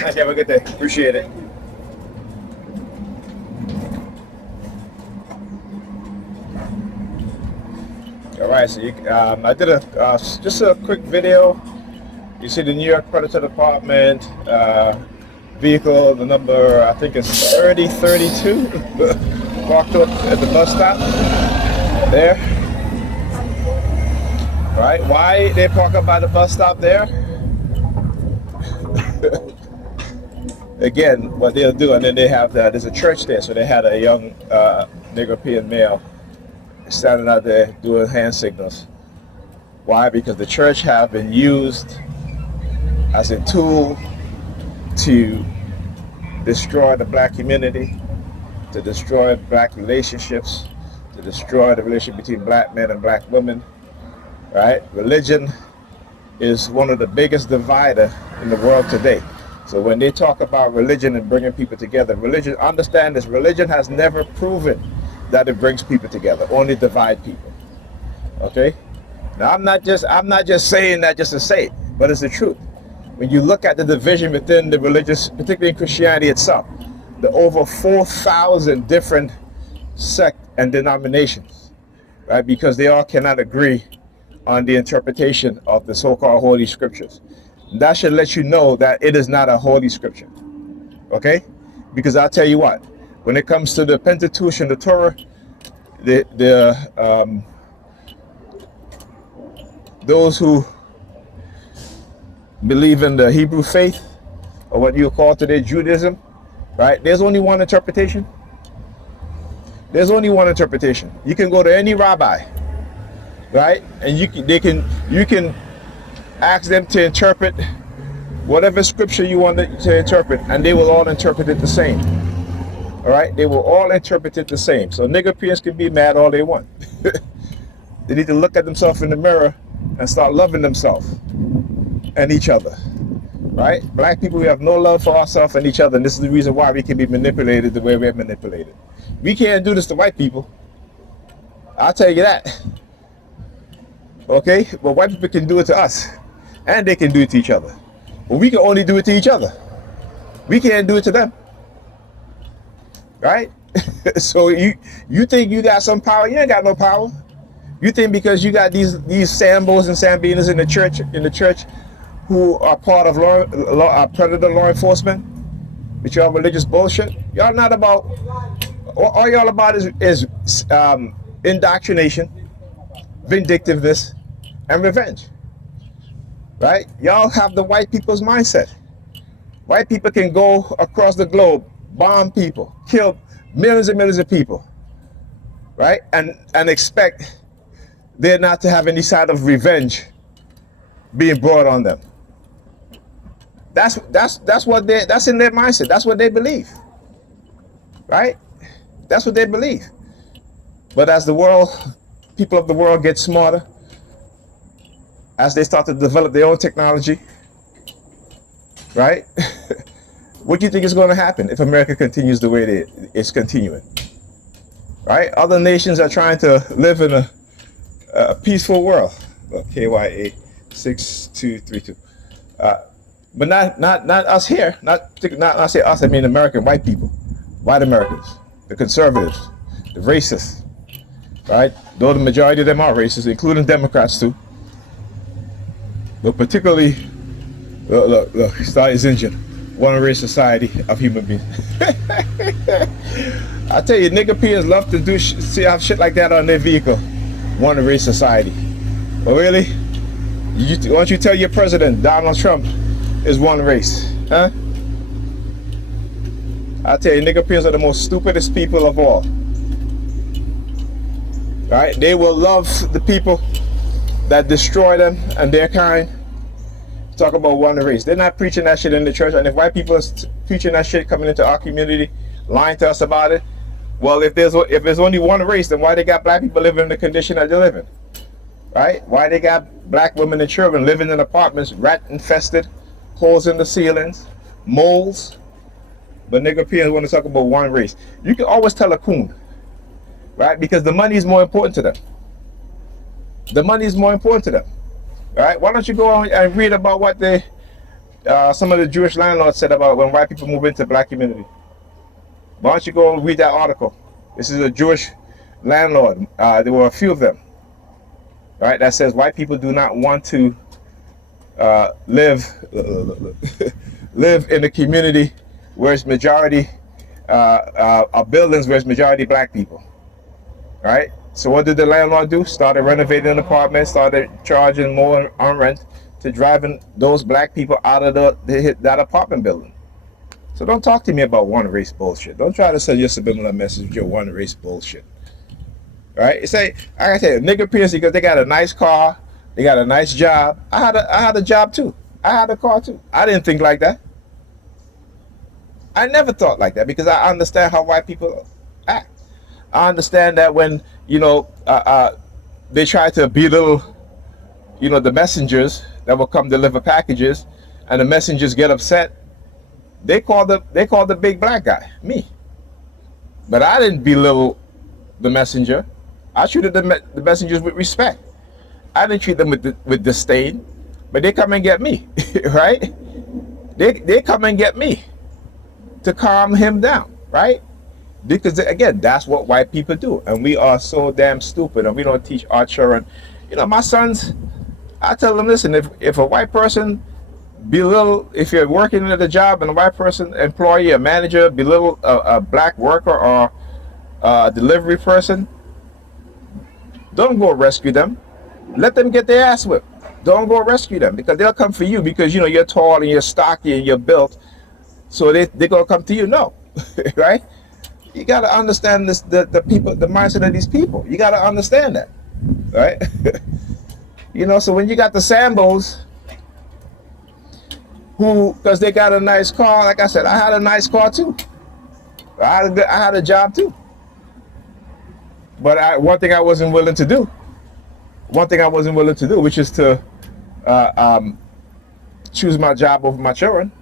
Nice. Have a good day. Appreciate it. All right. So I did just a quick video. You see the New York Predator Department vehicle. The number I think is 3032. Parked up at the bus stop. There. Right. Why they park up by the bus stop there? Again, what they'll do, and then they have there's a church there, so they had a young Negropean male standing out there doing hand signals. Why? Because the church have been used as a tool to destroy the black community, to destroy black relationships, to destroy the relationship between black men and black women. Right? Religion is one of the biggest divider in the world today. So when they talk about religion and bringing people together, understand this, religion has never proven that it brings people together, only divide people. Okay? Now I'm not just saying that just to say it, but it's the truth. When you look at the division within the religious, particularly in Christianity itself, the over 4,000 different sects and denominations, right? Because they all cannot agree on the interpretation of the so-called holy scriptures. That should let you know that it is not a holy scripture, okay? Because I'll tell you what, when it comes to the Pentateuch and the Torah, those who believe in the Hebrew faith, or what you call today Judaism, right? There's only one interpretation. There's only one interpretation. You can go to any rabbi, right? And you can ask them to interpret whatever scripture you want to interpret, and they will all interpret it the same. All right? They will all interpret it the same. So Negropeans can be mad all they want. They need to look at themselves in the mirror and start loving themselves and each other. Right? Black people, we have no love for ourselves and each other, and this is the reason why we can be manipulated the way we're manipulated. We can't do this to white people. I'll tell you that. Okay? But white people can do it to us. And they can do it to each other. But we can only do it to each other. We can't do it to them. Right? So you think you got some power? You ain't got no power. You think because you got these Sambos and Sambinas in the church who are part of predator law enforcement, with your religious bullshit, y'all not about, all y'all about is indoctrination, vindictiveness, and revenge. Right? Y'all have the white people's mindset. White people can go across the globe, bomb people, kill millions and millions of people, right? And expect there not to have any side of revenge being brought on them. That's in their mindset. That's what they believe, right? That's what they believe. But as people of the world get smarter, as they start to develop their own technology, right? What do you think is going to happen if America continues the way it's continuing? Right? Other nations are trying to live in a peaceful world. Well, KYA 6232. But not us here. Not say us. I mean American white people, white Americans, the conservatives, the racists. Right? Though the majority of them are racist, including Democrats too. But particularly, look, start his engine. One race society of human beings. I tell you, Negropeans love to have shit like that on their vehicle. One race society. But really, why don't you tell your president, Donald Trump, is one race? Huh? I tell you, Negropeans are the most stupidest people of all. Right? They will love the people that destroy them and their kind. Talk about one race. They're not preaching that shit in the church. And if white people are preaching that shit coming into our community, lying to us about it, well, if there's only one race, then why they got black people living in the condition that they live in? Right? Why they got black women and children living in apartments, rat infested, holes in the ceilings, moles? But Negropeans want to talk about one race. You can always tell a coon right? Because the money is more important to them. The money is more important to them, right? Why don't you go on and read about what they, some of the Jewish landlords said about when white people move into black community? Why don't you go and read that article? This is a Jewish landlord. There were a few of them, right? That says white people do not want to live live in a community where it's majority buildings where it's majority black people, right? So what did the landlord do? Started renovating an apartment, started charging more on rent to driving those black people out of that apartment building. So don't talk to me about one race bullshit. Don't try to send your subliminal message with your one race bullshit. Right? It's like I tell you, Negropeans, because they got a nice car, they got a nice job. I had a job too. I had a car too. I didn't think like that. I never thought like that because I understand how white people act. I understand that when, you know, they try to belittle, you know, the messengers that will come deliver packages, and the messengers get upset, they call the big black guy, me. But I didn't belittle the messenger. I treated the messengers with respect. I didn't treat them with disdain. But they come and get me, right? They come and get me to calm him down, right? Because again, that's what white people do, and we are so damn stupid, and we don't teach our children. You know, my sons, I tell them, listen, if a white person belittle, if you're working at a job and a white person, employee, a manager, belittle a black worker or a delivery person, don't go rescue them. Let them get their ass whipped. Don't go rescue them, because they'll come for you because, you know, you're tall and you're stocky and you're built. So they're going to come to you. No, right? You got to understand this, the people, the mindset of these people. You got to understand that, right? You know, so when you got the Sambos who, because they got a nice car, like I said, I had a nice car too. I had a job too. But one thing I wasn't willing to do, which is to choose my job over my children.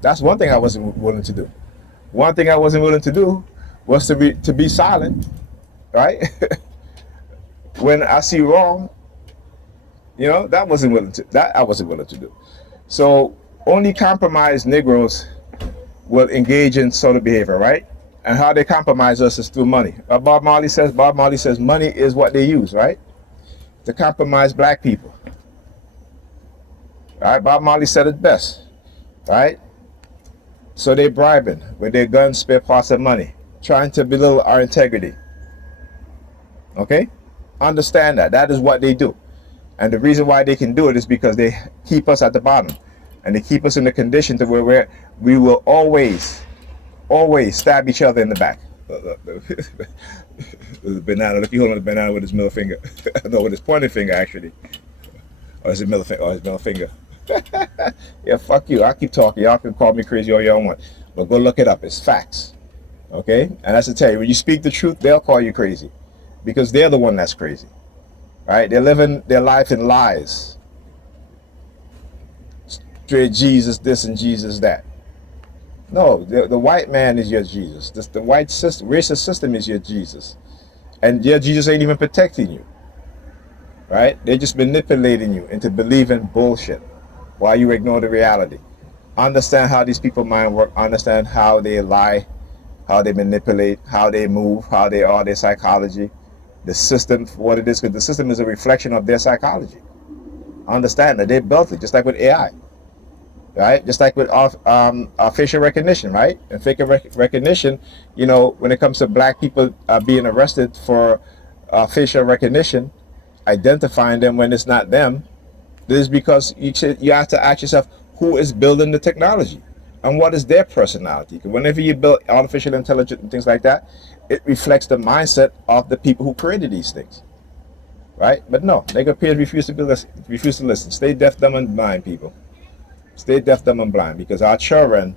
That's one thing I wasn't willing to do. One thing I wasn't willing to do was to be silent, right? When I see wrong, you know, that I wasn't willing to do. So only compromised Negroes will engage in sort of behavior, right? And how they compromise us is through money. Bob Marley says money is what they use, right? To compromise black people. All right, Bob Marley said it best, right? So they're bribing with their guns, spare parts, and money, trying to belittle our integrity. Okay? Understand that. That is what they do. And the reason why they can do it is because they keep us at the bottom. And they keep us in the condition to where we will always stab each other in the back. The banana, look, he holding the banana with his middle finger. No, with his pointing finger, actually. Or is it middle finger? Or his middle finger. Yeah, fuck you. I'll keep talking. Y'all can call me crazy all y'all want. But go look it up. It's facts. Okay? And that's to tell you, when you speak the truth, they'll call you crazy. Because they're the one that's crazy. Right? They're living their life in lies. Straight Jesus this and Jesus that. No, the white man is your Jesus. The white system, racist system is your Jesus. And your Jesus ain't even protecting you. Right? They're just manipulating you into believing bullshit while you ignore the reality. Understand how these people mind work. Understand how they lie, how they manipulate, how they move, how they are, their psychology. The system, what it is, because the system is a reflection of their psychology. Understand that they built it, just like with AI. Right? Just like with our facial recognition, right? And facial recognition, you know, when it comes to black people being arrested for facial recognition, identifying them when it's not them, this is because you have to ask yourself, who is building the technology? And what is their personality? Because whenever you build artificial intelligence and things like that, it reflects the mindset of the people who created these things. Right? But no, Negropeans refuse to listen. Stay deaf, dumb, and blind, people. Stay deaf, dumb, and blind, because our children,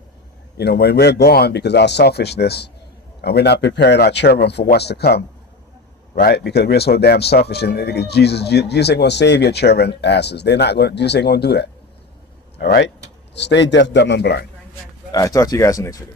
you know, when we're gone because of our selfishness, and we're not preparing our children for what's to come, right? Because we're so damn selfish, and Jesus ain't going to save your children asses. Jesus ain't going to do that. All right? Stay deaf, dumb, and blind. All right, talk to you guys in the next video.